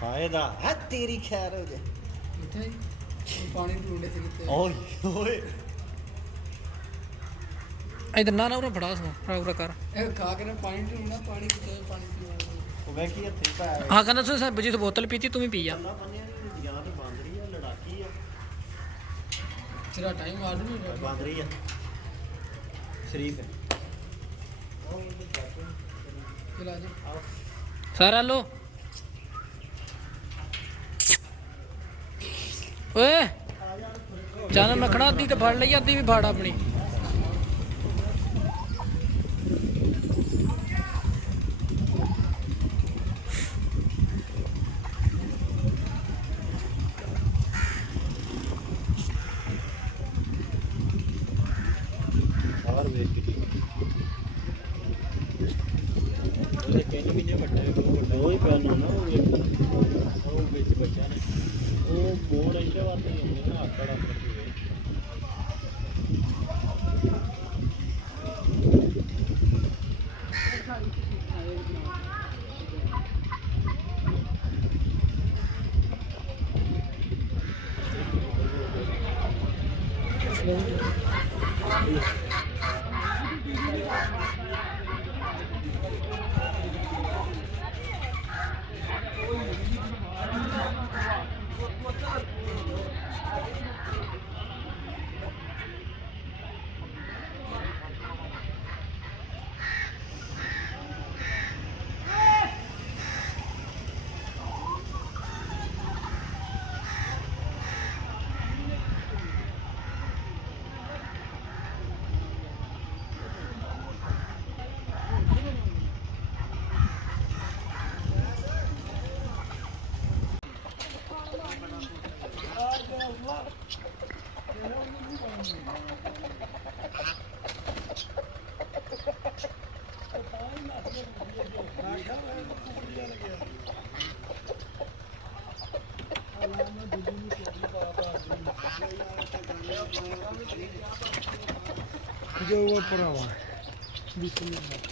ਫਾਇਦਾ ਹੈ ਤੇਰੀ ਖੈਰ ਹੋ ਜਾਏ ਇੱਥੇ ਪਾਣੀ ਢੂੰਡੇ ਸੀ ਕਿਤੇ ਓਏ ਓਏ ਇਧਰ ਨਾ ਉਰੇ ਫੜਾ ਸੋ ਉਰੇ ਕਰ ਇਹ ਖਾ ਕੇ ਨਾ ਪਾਣੀ ਢੂੰਡਣਾ ਪਾਣੀ ਕਿਤੇ ਪਾਣੀ ਪੀਣਾ ਉਹ ਵੇ ਕੀ ਹੱਥੀ ਪਾਇਆ ਹਾਂ ਕਹਿੰਦਾ ਤੁਸੀਂ ਬਜੀ ਤੋਂ ਬੋਤਲ ਪੀਤੀ ਤੂੰ ਵੀ ਪੀ ਜਾ ਅੱਲਾ ਪੰਨਿਆਂ ਦੀ ਜਾਂ ਤੇ ਬਾਂਦਰੀ ਆ ਲੜਾਕੀ ਆ ਤੇਰਾ ਟਾਈਮ ਆ ਰਿਹਾ ਬਾਂਦਰੀ ਆ ਸ਼ਰੀਫ ਹੈ ਚਲਾ ਜਾ ਸਾਰਾ ਲੋ ਓਏ ਜਾਨ ਮੱਖਣਾ ਅੱਧੀ ਤੇ ਫੜ ਲਈ ਅੱਧੀ ਵੀ ਫੜ ਆਪਣੀ और ਵੇਖ ਕੇ ਉਹਦੇ ਕਿੰਨੇ ਮਹੀਨੇ ਵੱਡਾ ਉਹ ਹੀ ਪੈਣਾ ਨਾ ਉਹ ਵਿੱਚ ਬੱਚਾ ਨੇ ਉਹ ਬੋੜ ਇਹਦੇ ਵਾਸਤੇ ਹੀ ਹੁੰਦੇ ਨਾ ਆਕੜਾ जो वो पड़ा हुआ है 20 मिनट